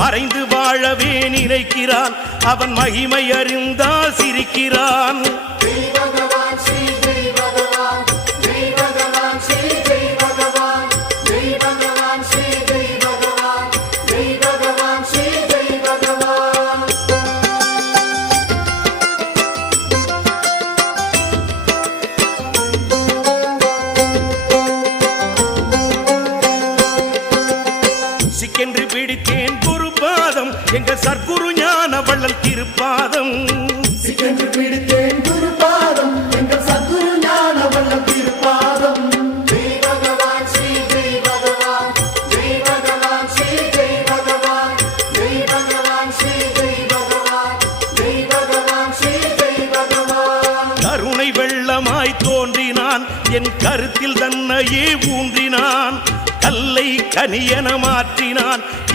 மறைந்து வாழவே நினைக்கிறான். அவன் மகிமை அறிந்தால் சிரிக்கிறான். சிக்கென்று பிடித்தேன் குருபாதம் எங்க சர்க்குரு ஞான வள்ளல் திருப்பாதம். சிக்கென்று பிடித்தேன் குருபாதம் எங்க சர்க்குரு ஞான வள்ளல் திருப்பாதம். ஜெய் பகவான் ஸ்ரீ ஜெய் பகவான், ஜெய் பகவான் ஸ்ரீ ஜெய் பகவான், ஜெய் பகவான் ஸ்ரீ ஜெய் பகவான், ஜெய் பகவான் ஸ்ரீ ஜெய் பகவான். கருணை வெள்ளமாய் தோன்றினான், என் கருத்தில் தன்னையே ஊன்றினான். கல்லை கனியன மாற்றினான்.